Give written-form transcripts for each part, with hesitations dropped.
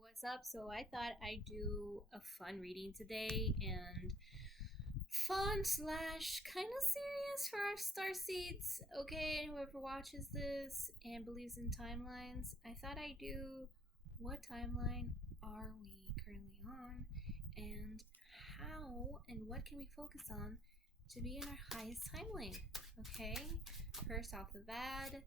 What's up? So I thought I'd do a fun reading today and fun slash kind of serious for our star seeds. Okay, and whoever watches this and believes in timelines, I thought I'd do what timeline are we currently on and how and what can we focus on to be in our highest timeline. Okay, first off the bat,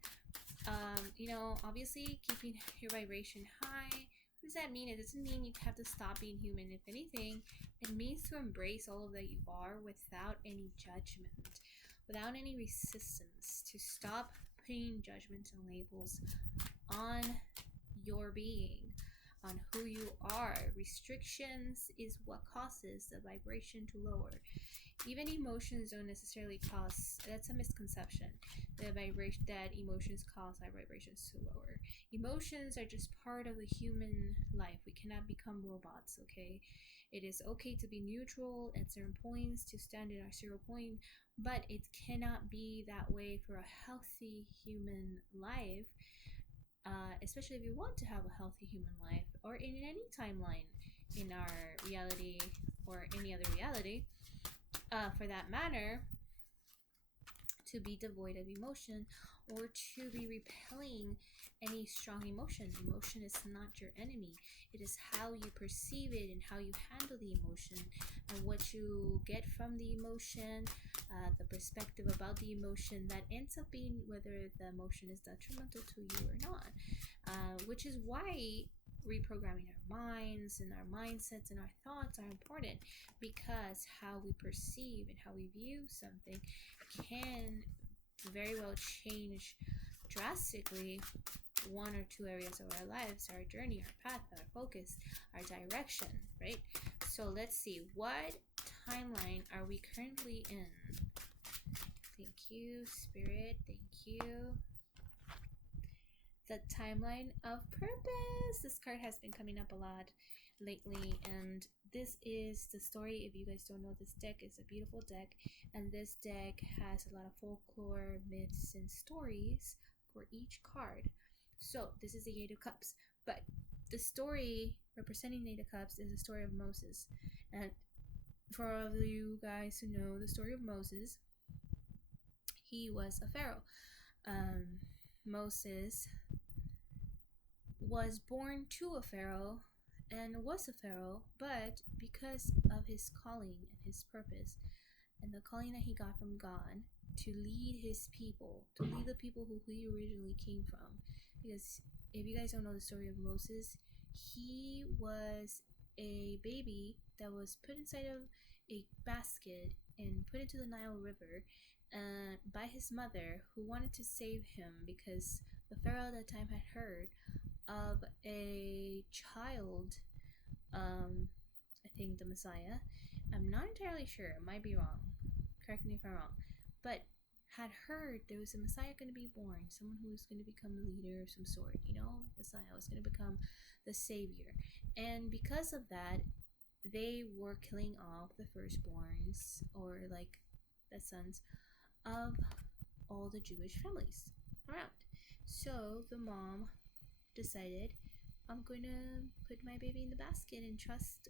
obviously keeping your vibration high. What does that mean? It doesn't mean you have to stop being human. If anything, it means to embrace all of that you are without any judgment, without any resistance, to stop putting judgments and labels on your being, on who you are. Restrictions is what causes the vibration to lower. Even emotions don't necessarily cause, that's a misconception, the vibration that emotions cause our vibrations to lower. Emotions are just part of the human life. We cannot become robots. Okay, it is okay to be neutral at certain points, to stand in our 0 point, but it cannot be that way for a healthy human life, especially if you want to have a healthy human life, or in any timeline in our reality or any other reality, for that matter, to be devoid of emotion or to be repelling any strong emotion. Emotion is not your enemy. It is how you perceive it and how you handle the emotion and what you get from the emotion, the perspective about the emotion that ends up being whether the emotion is detrimental to you or not. Which is why reprogramming our minds and our mindsets and our thoughts are important, because how we perceive and how we view something can very well change drastically one or two areas of our lives, our journey, our path, our focus, our direction, right? So let's see, what timeline are we currently in? Thank you, Spirit. Thank you. The timeline of purpose. This card has been coming up a lot lately, and this is the story. If you guys don't know, this deck is a beautiful deck, and this deck has a lot of folklore, myths, and stories for each card. So this is the Eight of Cups, but the story representing the Eight of Cups is the story of Moses. And for all of you guys who know the story of Moses, he was a pharaoh. Moses was born to a pharaoh and was a pharaoh, but because of his calling and his purpose and the calling that he got from God to lead his people, to lead the people who he originally came from. Because if you guys don't know the story of Moses, he was a baby that was put inside of a basket and put into the Nile River by his mother, who wanted to save him because the pharaoh at that time had heard of a child, I think the Messiah. I'm not entirely sure, I might be wrong. Correct me if I'm wrong. But had heard there was a Messiah going to be born, someone who was going to become a leader of some sort, Messiah was going to become the savior. And because of that, they were killing off the firstborns, or like the sons of all the Jewish families around. So the mom decided, I'm going to put my baby in the basket and trust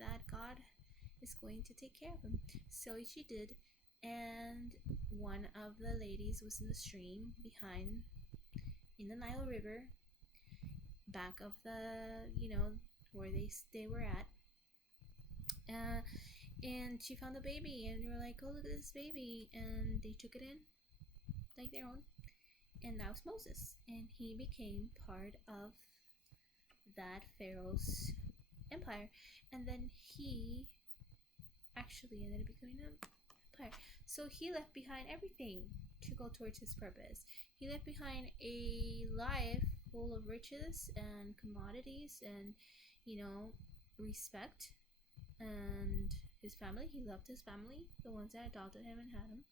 that God is going to take care of him. So she did, and one of the ladies was in the stream behind, in the Nile River, back of the, where they were at. And she found the baby, and they were like, oh, look at this baby. And they took it in like their own. And that was Moses. And he became part of that Pharaoh's empire. And then he actually ended up becoming an empire. So he left behind everything to go towards his purpose. He left behind a life full of riches and commodities and, respect. And his family, he loved his family, the ones that adopted him and had him.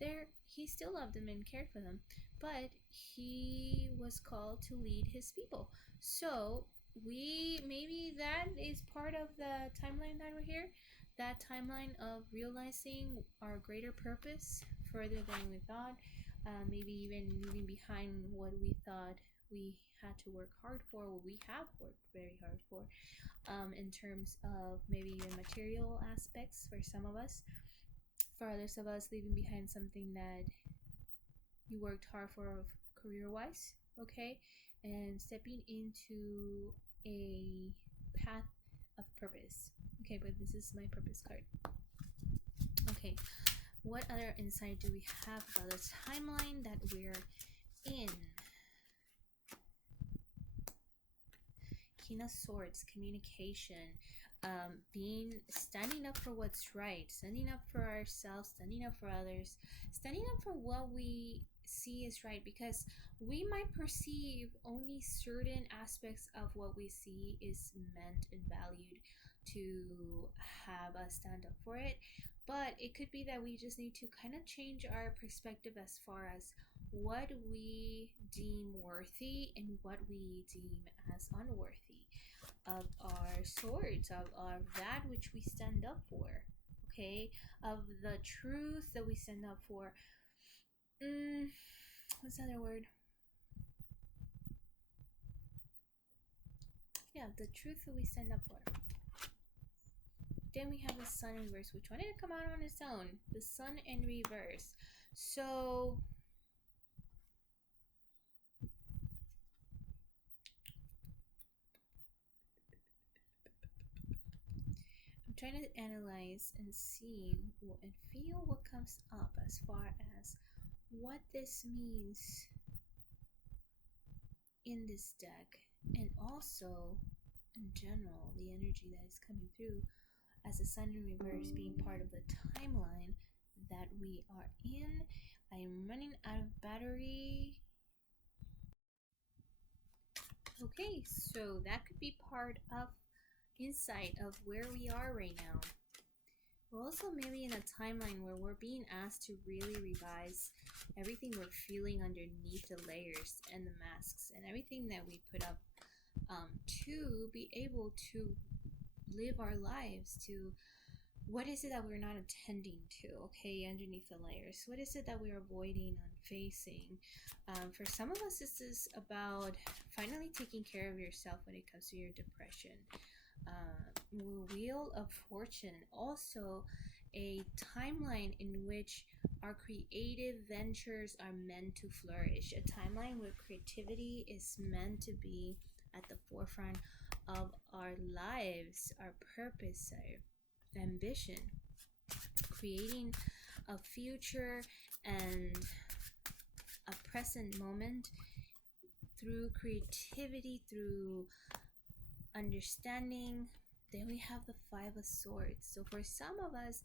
There, he still loved them and cared for them, but he was called to lead his people. So maybe that is part of the timeline that we're here, that timeline of realizing our greater purpose further than we thought, maybe even leaving behind what we thought we had to work hard for, what we have worked very hard for, in terms of maybe even material aspects for some of us. For others of us, leaving behind something that you worked hard for career-wise, okay, and stepping into a path of purpose. Okay, but this is my purpose card. Okay, what other insight do we have about the timeline that we're in? King of Swords, communication, standing up for what's right, standing up for ourselves, standing up for others, standing up for what we see is right, because we might perceive only certain aspects of what we see is meant and valued to have us stand up for it, but it could be that we just need to kind of change our perspective as far as what we deem worthy and what we deem as unworthy of our swords, of that which we stand up for, okay, of the truth that we stand up for. What's the other word? Yeah, the truth that we stand up for. Then we have the sun in reverse, which wanted to come out on its own. The sun in reverse. So I'm trying to analyze and see and feel what comes up as far as what this means in this deck, and also in general the energy that is coming through as the sun in reverse being part of the timeline that we are in. I am running out of battery. Okay, so that could be part of insight of where we are right now. We're also maybe in a timeline where we're being asked to really revise everything we're feeling underneath the layers and the masks and everything that we put up, to be able to live our lives, to what is it that we're not attending to, okay, underneath the layers? What is it that we're avoiding and facing? For some of us, this is about finally taking care of yourself when it comes to your depression. Wheel of Fortune, also a timeline in which our creative ventures are meant to flourish, a timeline where creativity is meant to be at the forefront of our lives, our purpose, our ambition, creating a future and a present moment through creativity, through understanding. Then we have the Five of Swords. So for some of us,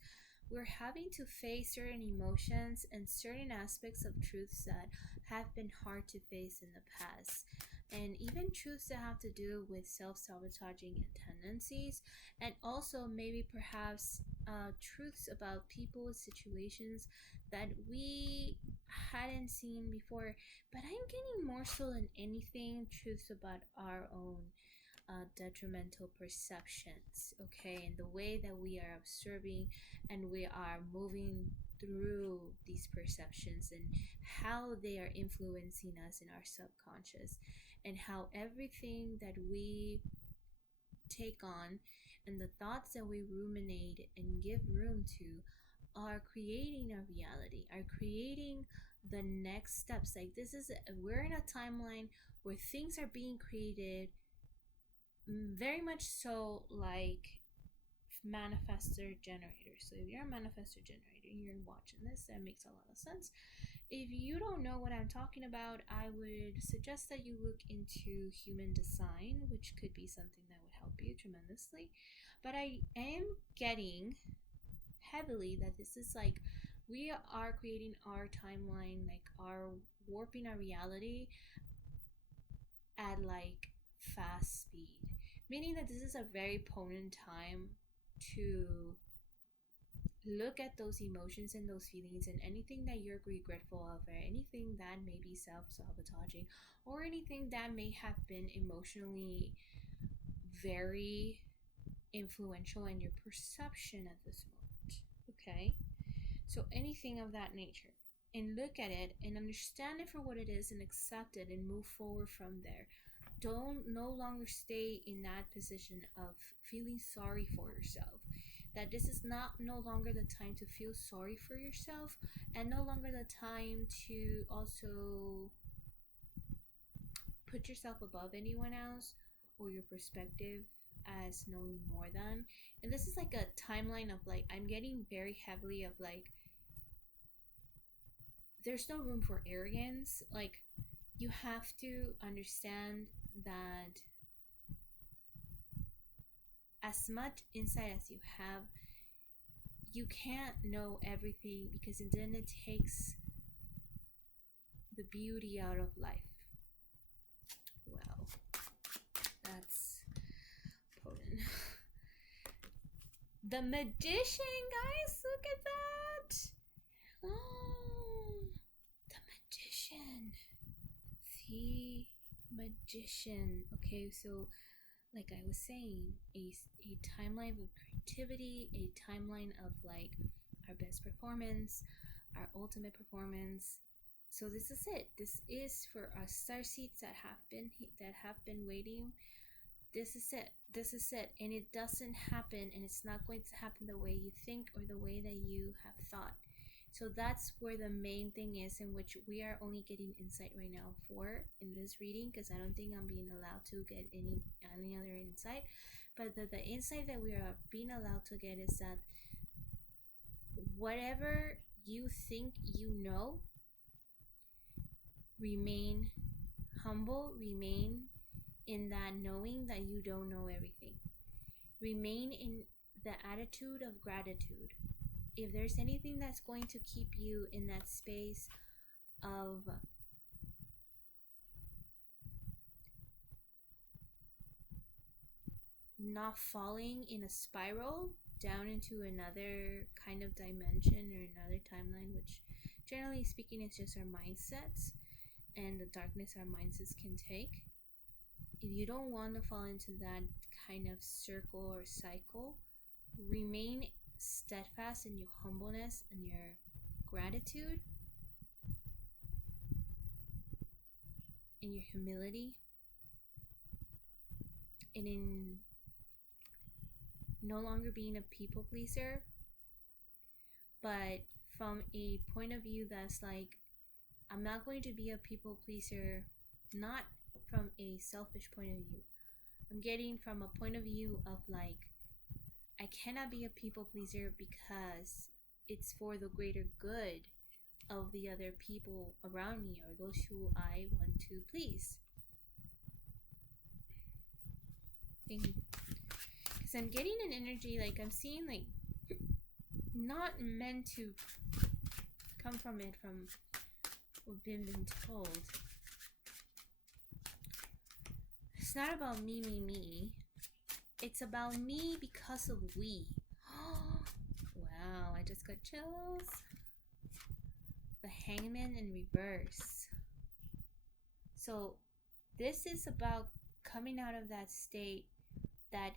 we're having to face certain emotions and certain aspects of truths that have been hard to face in the past, and even truths that have to do with self-sabotaging tendencies, and also maybe perhaps truths about people, situations that we hadn't seen before. But I'm getting more so than anything truths about our own detrimental perceptions, okay, and the way that we are observing and we are moving through these perceptions and how they are influencing us in our subconscious, and how everything that we take on and the thoughts that we ruminate and give room to are creating a reality, are creating the next steps. Like we're in a timeline where things are being created very much so like manifestor generators. So if you're a manifestor generator, you're watching this, that makes a lot of sense. If you don't know what I'm talking about, I would suggest that you look into human design, which could be something that would help you tremendously. But I am getting heavily that this is like we are creating our timeline, like our warping our reality at like fast speed, meaning that this is a very potent time to look at those emotions and those feelings and anything that you're regretful of, or anything that may be self-sabotaging, or anything that may have been emotionally very influential in your perception at this moment, okay? So anything of that nature. and look at it and understand it for what it is and accept it and move forward from there. Don't no longer stay in that position of feeling sorry for yourself. That this is not no longer the time to feel sorry for yourself, and no longer the time to also put yourself above anyone else or your perspective as knowing more than. And this is like a timeline of like, I'm getting very heavily of like, there's no room for arrogance. Like, you have to understand that as much insight as you have, you can't know everything, because then it takes the beauty out of life. Well, that's potent. The Magician, guys, look at that. Oh, the Magician. The Magician. Okay, so like I was saying, a timeline of creativity, a timeline of like our best performance, our ultimate performance. So this is it. This is for our starseeds that have been waiting. This is it. This is it. And it doesn't happen, and it's not going to happen the way you think or the way that you have thought. So that's where the main thing is, in which we are only getting insight right now for in this reading, because I don't think I'm being allowed to get any other insight. But the insight that we are being allowed to get is that whatever you think you know, remain humble, remain in that knowing that you don't know everything. Remain in the attitude of gratitude. If there's anything that's going to keep you in that space of not falling in a spiral down into another kind of dimension or another timeline, which generally speaking is just our mindsets and the darkness our mindsets can take. If you don't want to fall into that kind of circle or cycle, remain steadfast in your humbleness and your gratitude, in your humility, and in no longer being a people pleaser, but from a point of view that's like, I'm not going to be a people pleaser, not from a selfish point of view. I'm getting from a point of view of like, I cannot be a people pleaser because it's for the greater good of the other people around me or those who I want to please. Because I'm getting an energy like I'm seeing like not meant to come from it, from what been told. It's not about me. It's about me because of we. Wow, I just got chills. The Hangman in reverse. So this is about coming out of that state that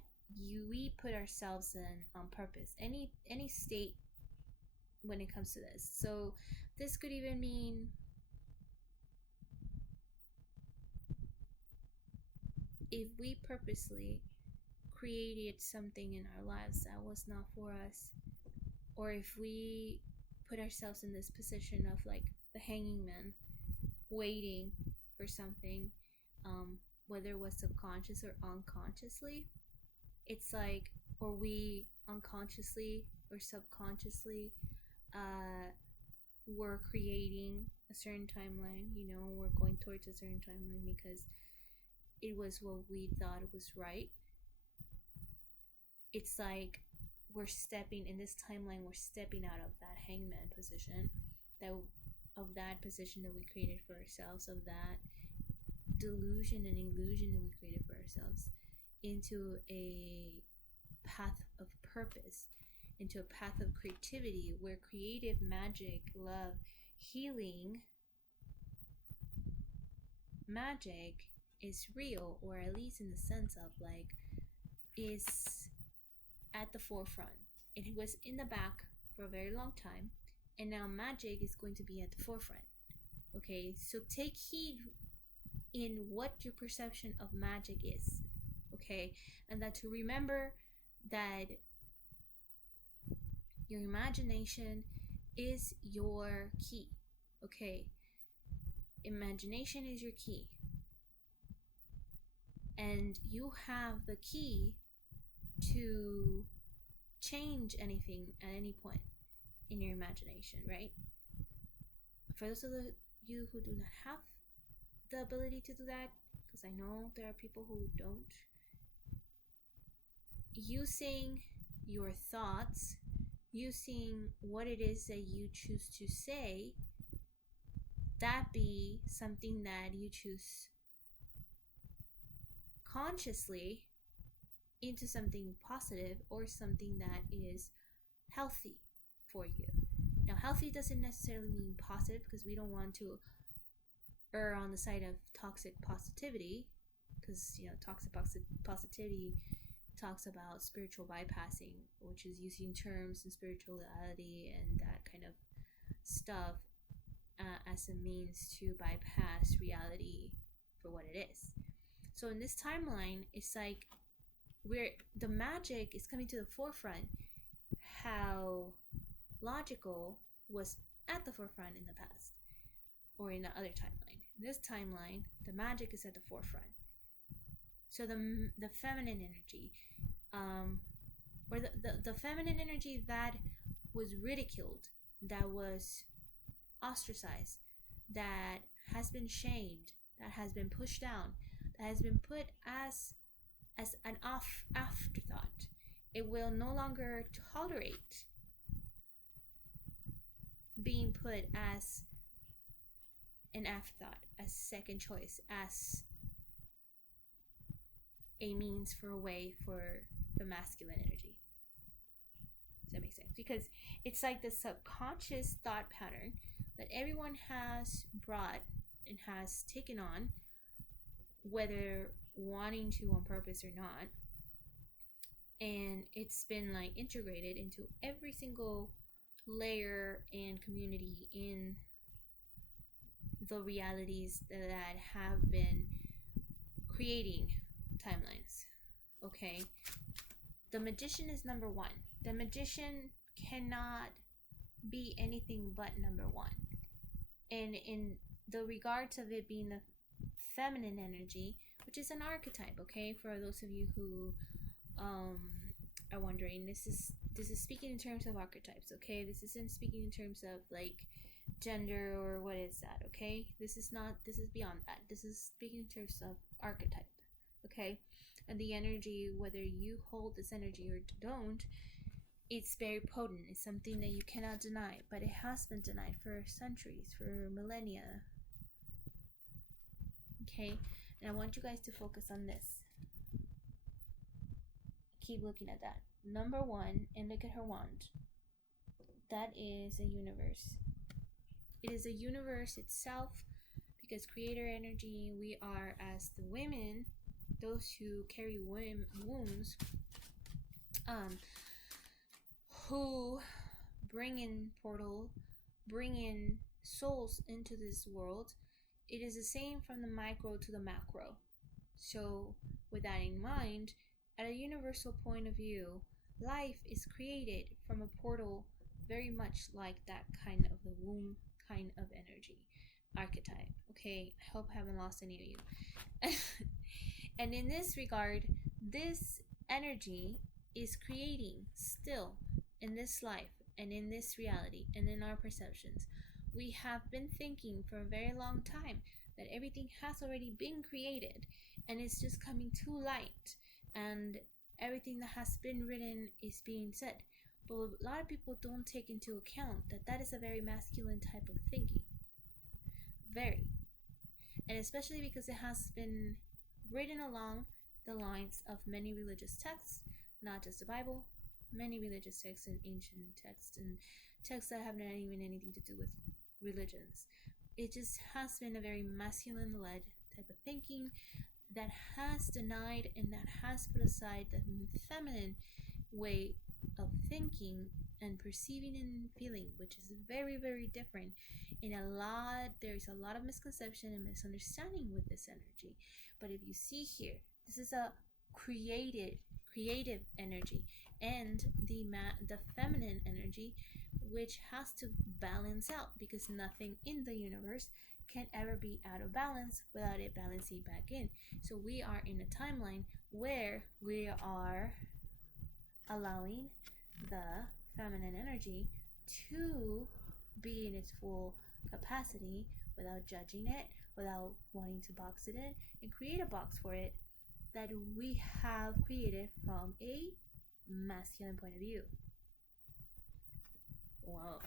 we put ourselves in on purpose. Any state when it comes to this. So this could even mean if we purposely created something in our lives that was not for us, or if we put ourselves in this position of like the hanging man, waiting for something, whether it was subconscious or unconsciously, it's like, or we unconsciously or subconsciously were creating a certain timeline, we're going towards a certain timeline because it was what we thought was right. It's like we're stepping in this timeline, we're stepping out of that hangman position, that position that we created for ourselves, of that delusion and illusion that we created for ourselves, into a path of purpose, into a path of creativity where creative magic, love, healing magic is real, or at least in the sense of like is at the forefront. It was in the back for a very long time, and now magic is going to be at the forefront. Okay, so take heed in what your perception of magic is. Okay, and that to remember that your imagination is your key. Okay, imagination is your key, and you have the key to change anything at any point in your imagination, right? For those of you who do not have the ability to do that, because I know there are people who don't, using your thoughts, using what it is that you choose to say, that be something that you choose consciously into something positive or something that is healthy for you. Now, healthy doesn't necessarily mean positive, because we don't want to err on the side of toxic positivity, because toxic positivity talks about spiritual bypassing, which is using terms and spirituality and that kind of stuff as a means to bypass reality for what it is. So in this timeline, it's like where the magic is coming to the forefront, how logical was at the forefront in the past or in the other timeline. In this timeline, the magic is at the forefront. So the feminine energy, or the feminine energy that was ridiculed, that was ostracized, that has been shamed, that has been pushed down, that has been put as an afterthought. It will no longer tolerate being put as an afterthought, as second choice, as a means for a way for the masculine energy. Does that make sense? Because it's like the subconscious thought pattern that everyone has brought and has taken on, whether wanting to on purpose or not, and it's been like integrated into every single layer and community in the realities that have been creating timelines. Okay, the magician is number one. The magician cannot be anything but number one, and in the regards of it being the feminine energy, which is an archetype. Okay, for those of you who are wondering, this is speaking in terms of archetypes. Okay, this isn't speaking in terms of like gender or what is that. Okay, this is beyond that. This is speaking in terms of archetype. Okay, and the energy, whether you hold this energy or don't, it's very potent. It's something that you cannot deny, but it has been denied for centuries, for millennia. Okay, and I want you guys to focus on this. Keep looking at that. Number one, and look at her wand. That is a universe. It is a universe itself, because creator energy, we are as the women, those who carry wombs, who bring in souls into this world. It is the same from the micro to the macro. So with that in mind, at a universal point of view, life is created from a portal, very much like that kind of the womb kind of energy archetype. Okay, I hope I haven't lost any of you. And in this regard, this energy is creating still in this life and in this reality and in our perceptions. We have been thinking for a very long time that everything has already been created and it's just coming to light, and everything that has been written is being said. But a lot of people don't take into account that that is a very masculine type of thinking. Very. And especially because it has been written along the lines of many religious texts, not just the Bible, many religious texts and ancient texts and texts that have not even anything to do with religions. It just has been a very masculine-led type of thinking that has denied and that has put aside the feminine way of thinking and perceiving and feeling, which is very, very different. There's a lot of misconception and misunderstanding with this energy. But if you see here, this is a creative energy, and the feminine energy, which has to balance out, because nothing in the universe can ever be out of balance without it balancing back in. So we are in a timeline where we are allowing the feminine energy to be in its full capacity without judging it, without wanting to box it in, and create a box for it that we have created from a masculine point of view. Wow.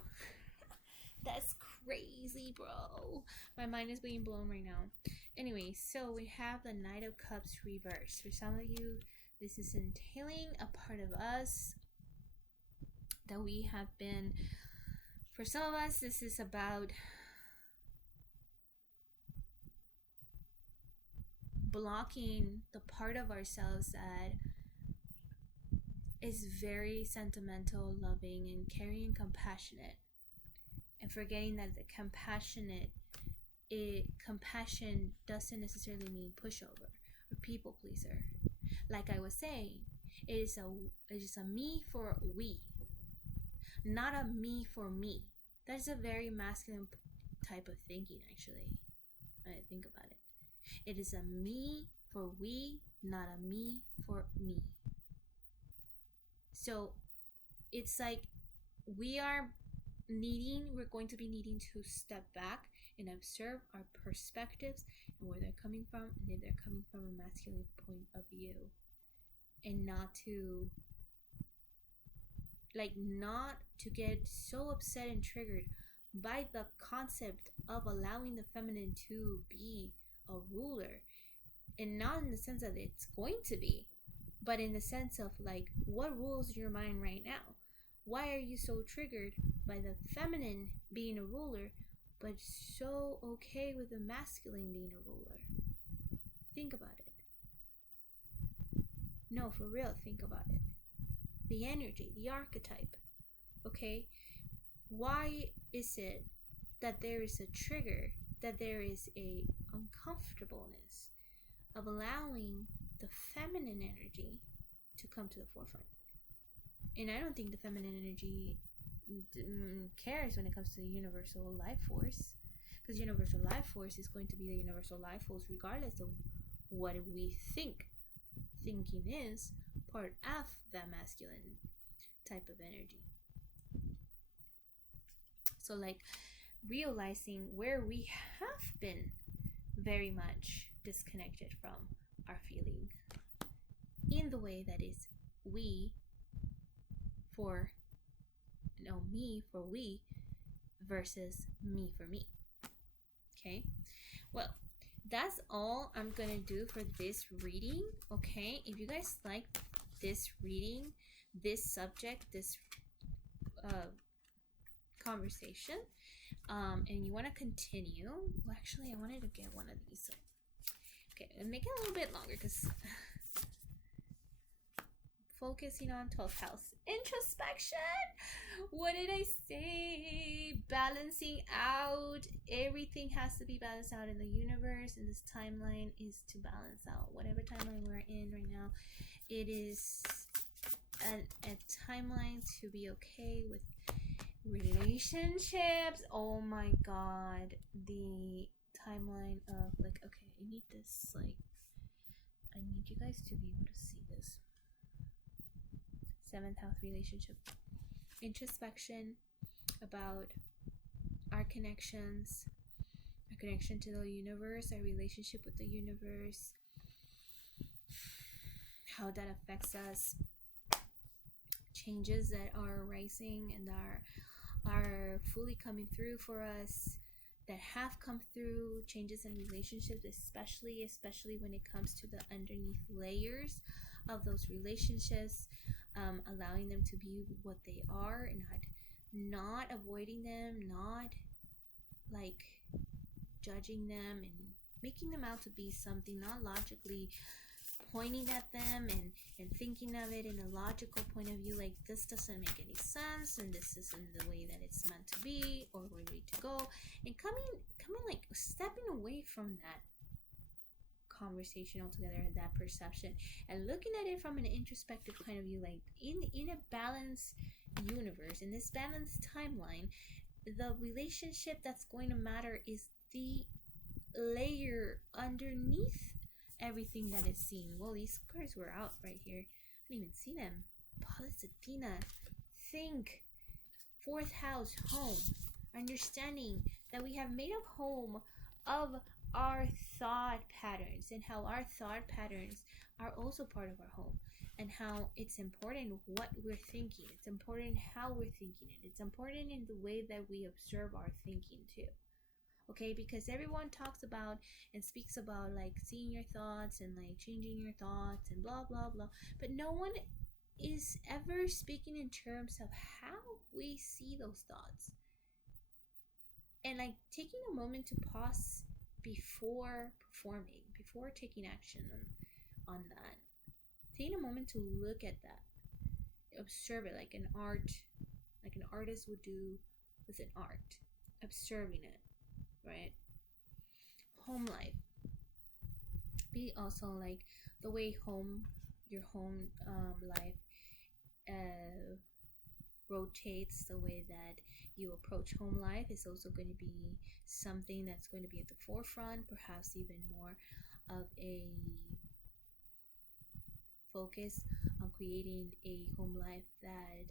That's crazy, bro. My mind is being blown right now. Anyway, so we have the Knight of Cups reversed. For some of you, this is entailing a part of us that we have been. For some of us, this is about blocking the part of ourselves that is very sentimental, loving, and caring and compassionate, and forgetting that the compassion doesn't necessarily mean pushover or people pleaser. Like I was saying, it is a me for we, not a me for me. That is a very masculine type of thinking, actually, when I think about it. It is a me for we, not a me for me. So it's like we're going to be needing to step back and observe our perspectives and where they're coming from, and if they're coming from a masculine point of view, and not to get so upset and triggered by the concept of allowing the feminine to be a ruler, and not in the sense that it's going to be, but in the sense of like, what rules your mind right now? Why are you so triggered by the feminine being a ruler, but so okay with the masculine being a ruler? Think about it. No, for real, think about it. The energy, the archetype, okay? Why is it that there is a trigger, that there is a uncomfortableness of allowing the feminine energy to come to the forefront? And I don't think the feminine energy cares when it comes to the universal life force, because universal life force is going to be the universal life force regardless of what we think. Thinking is part of that masculine type of energy. So like realizing where we have been very much disconnected from our feeling in the way that is me for we versus me for me. Okay, well, that's all I'm gonna do for this reading. Okay, if you guys like this reading, this subject, this conversation, and you want to continue, well, actually I wanted to get one of these, so okay, and make it a little bit longer, because focusing on 12th house introspection. What did I say? Balancing out. Everything has to be balanced out in the universe, and this timeline is to balance out whatever timeline we're in right now. It is a timeline to be okay with relationships. Oh my god, the timeline of like, okay, I need this, like, I need you guys to be able to see this. 7th house relationship introspection about our connections, our connection to the universe, our relationship with the universe, how that affects us, changes that are arising and are fully coming through for us, that have come through, changes in relationships, especially when it comes to the underneath layers of those relationships, allowing them to be what they are, and not avoiding them, not like judging them and making them out to be something, not logically pointing at them and thinking of it in a logical point of view, like this doesn't make any sense and this isn't the way that it's meant to be or where we need to go, and coming like stepping away from that conversation altogether, that perception, and looking at it from an introspective point of view, like in a balanced universe, in this balanced timeline, the relationship that's going to matter is the layer underneath everything that is seen. Well, these cards were out right here. I didn't even see them. Positina, think, fourth house, home, understanding that we have made a home of our thought patterns, and how our thought patterns are also part of our home, and how it's important what we're thinking, it's important how we're thinking it, it's important in the way that we observe our thinking too. Okay, because everyone talks about and speaks about like seeing your thoughts and like changing your thoughts and blah blah blah, but no one is ever speaking in terms of how we see those thoughts, and like taking a moment to pause before performing, before taking action on that, taking a moment to look at that, observe it like an artist would do with an art, observing it, right? Home life, be also like the way your home life rotates, the way that you approach home life is also going to be something that's going to be at the forefront, perhaps even more of a focus on creating a home life that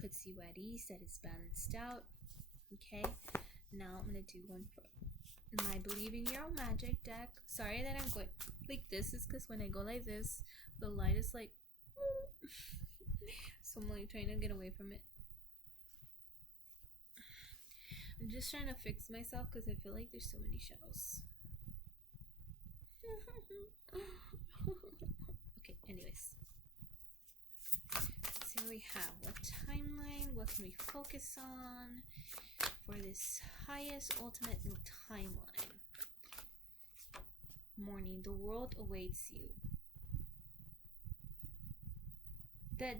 puts you at ease, that is balanced out. Okay, now I'm going to do one for my Believe in Your Own Magic deck. Sorry that I'm going like this, is because when I go like this, the light is like so I'm like trying to get away from it. I'm just trying to fix myself because I feel like there's so many shadows. Okay, anyways, let's see what we have. What timeline? What can we focus on for this highest ultimate timeline? Morning, the world awaits you. That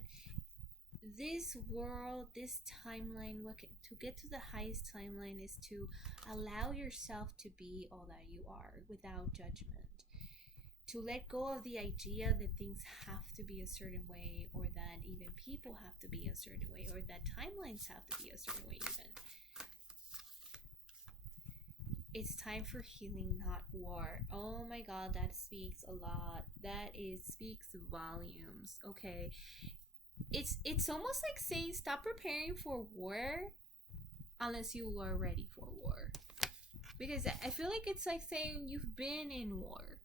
this world, this timeline, to get to the highest timeline is to allow yourself to be all that you are without judgment. To let go of the idea that things have to be a certain way, or that even people have to be a certain way, or that timelines have to be a certain way even. It's time for healing, not war. Oh my god, that speaks a lot. Speaks volumes. Okay. It's almost like saying stop preparing for war unless you are ready for war. Because I feel like it's like saying you've been in war.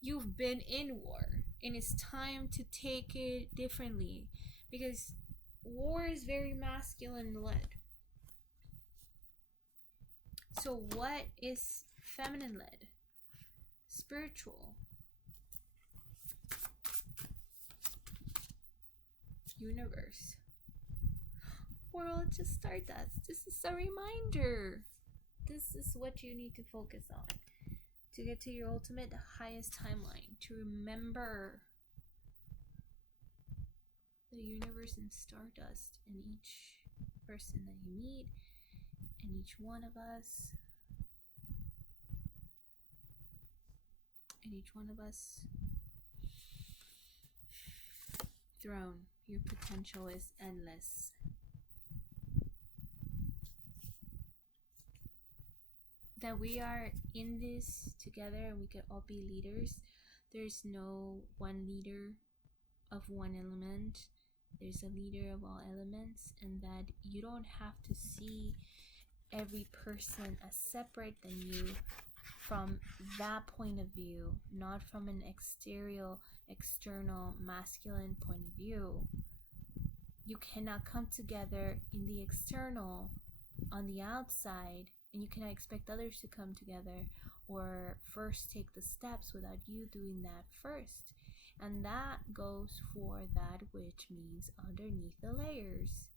You've been in war. And it's time to take it differently. Because war is very masculine led. So what is feminine led? Spiritual. Universe. World, just stardust. This is a reminder. This is what you need to focus on to get to your ultimate highest timeline. To remember the universe and stardust in each person that you meet, in each one of us, in each one of us. Throne, your potential is endless. That we are in this together and we can all be leaders. There's no one leader of one element. There's a leader of all elements, and that you don't have to see every person as separate than you from that point of view, not from an external masculine point of view. You cannot come together in the external on the outside, and you cannot expect others to come together or first take the steps without you doing that first. And that goes for that which means underneath the layers.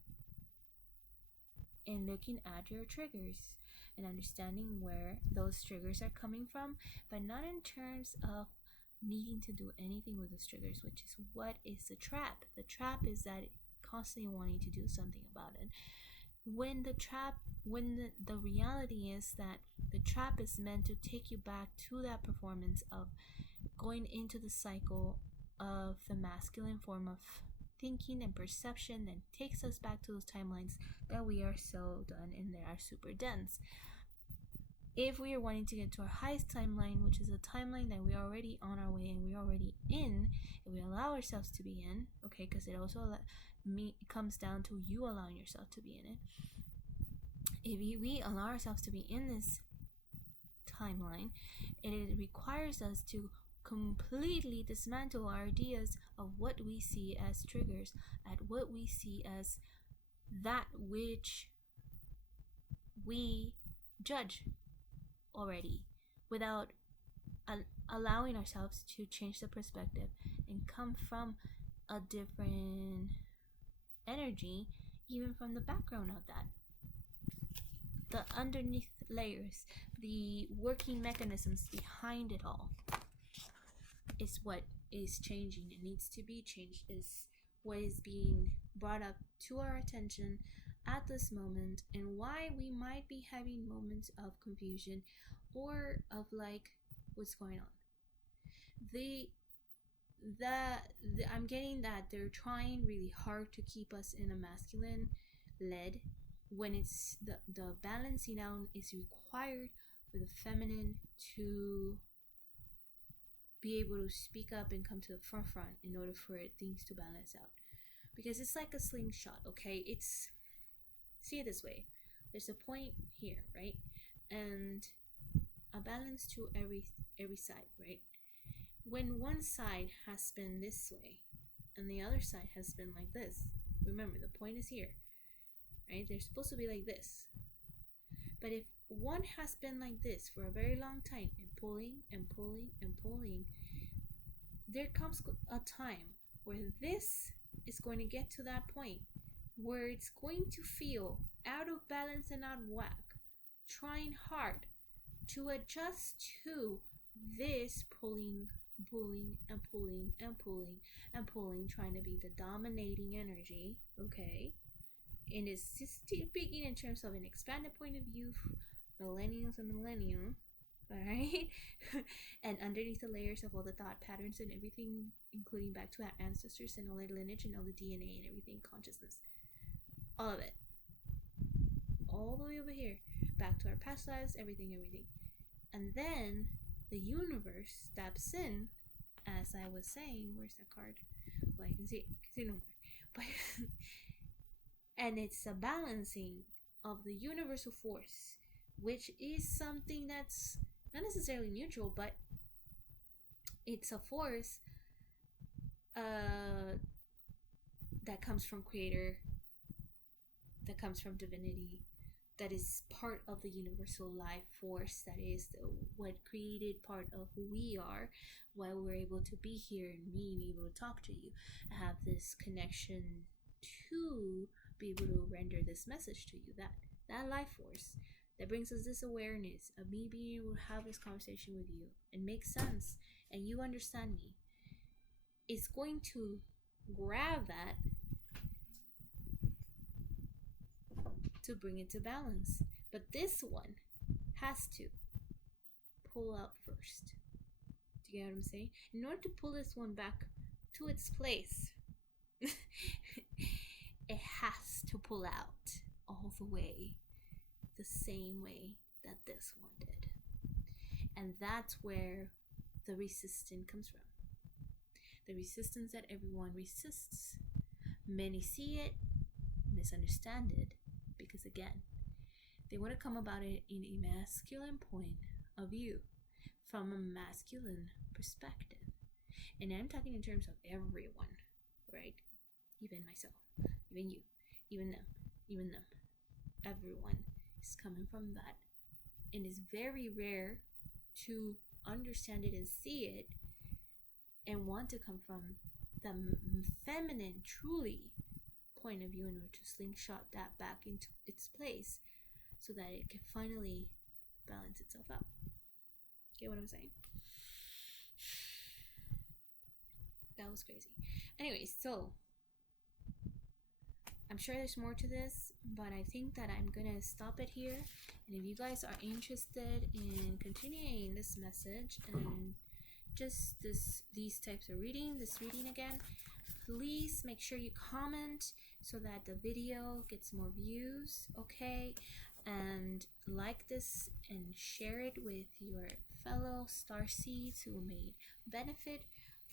And looking at your triggers and understanding where those triggers are coming from, but not in terms of needing to do anything with those triggers, which is what is the trap. The trap is that constantly wanting to do something about it. When the reality is that the trap is meant to take you back to that performance of going into the cycle of the masculine form of thinking and perception, that takes us back to those timelines that we are so done and they are super dense. If we are wanting to get to our highest timeline, which is a timeline that we're already on our way and we're already in, and we allow ourselves to be in, okay, because it also it comes down to you allowing yourself to be in it. If we allow ourselves to be in this timeline, it requires us to completely dismantle our ideas of what we see as triggers, at what we see as that which we judge already, without allowing ourselves to change the perspective and come from a different energy, even from the background of that. The underneath layers, the working mechanisms behind it all is what is changing. It needs to be changed, is what is being brought up to our attention at this moment, and why we might be having moments of confusion or of like, what's going on. I'm getting that they're trying really hard to keep us in a masculine led, when it's the balancing out is required for the feminine to be able to speak up and come to the forefront in order for things to balance out. Because it's like a slingshot, okay? See it this way. There's a point here, right? And a balance to every side, right? When one side has been this way and the other side has been like this, remember the point is here, right? They're supposed to be like this. But if one has been like this for a very long time and pulling and pulling and pulling, there comes a time where this is going to get to that point where it's going to feel out of balance and out of whack, trying hard to adjust to this pulling and pulling and pulling and pulling, trying to be the dominating energy, okay? And it's just speaking in terms of an expanded point of view, millennials and millennials, alright? And underneath the layers of all the thought patterns and everything, including back to our ancestors and all their lineage and all the DNA and everything, consciousness, all of it, all the way over here, back to our past lives, everything. And then the universe steps in, as I was saying. Where's that card? Well, I can see no more. But and it's a balancing of the universal force, which is something that's not necessarily neutral, but it's a force that comes from Creator, that comes from divinity, that is part of the universal life force, that is what created part of who we are, why we're able to be here and me and able to talk to you, have this connection to be able to render this message to you, that life force that brings us this awareness of me being able to have this conversation with you and make sense and you understand me. It's going to grab that to bring it to balance. But this one has to pull out first. Do you get what I'm saying? In order to pull this one back to its place, it has to pull out all the way, the same way that this one did. And that's where the resistance comes from. The resistance that everyone resists. Many see it, misunderstand it, because again, they want to come about it in a masculine point of view, from a masculine perspective. And I'm talking in terms of everyone, right? Even myself, even you, even them. Everyone is coming from that. And it's very rare to understand it and see it and want to come from the feminine, truly point of view in order to slingshot that back into its place so that it can finally balance itself out. Get what I'm saying? That was crazy. Anyways, so I'm sure there's more to this, but I think that I'm gonna stop it here. And if you guys are interested in continuing this message and just these types of reading, this reading again, please make sure you comment so that the video gets more views, okay? And like this and share it with your fellow starseeds who may benefit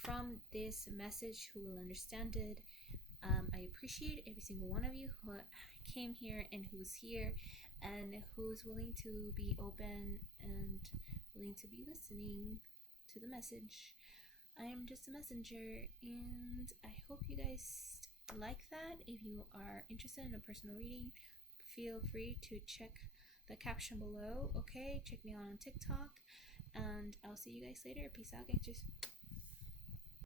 from this message, who will understand it. I appreciate every single one of you who came here and who's here and who's willing to be open and willing to be listening to the message. I am just a messenger, and I hope you guys like that. If you are interested in a personal reading, feel free to check the caption below, okay? Check me out on TikTok, and I'll see you guys later. Peace out, gangsters.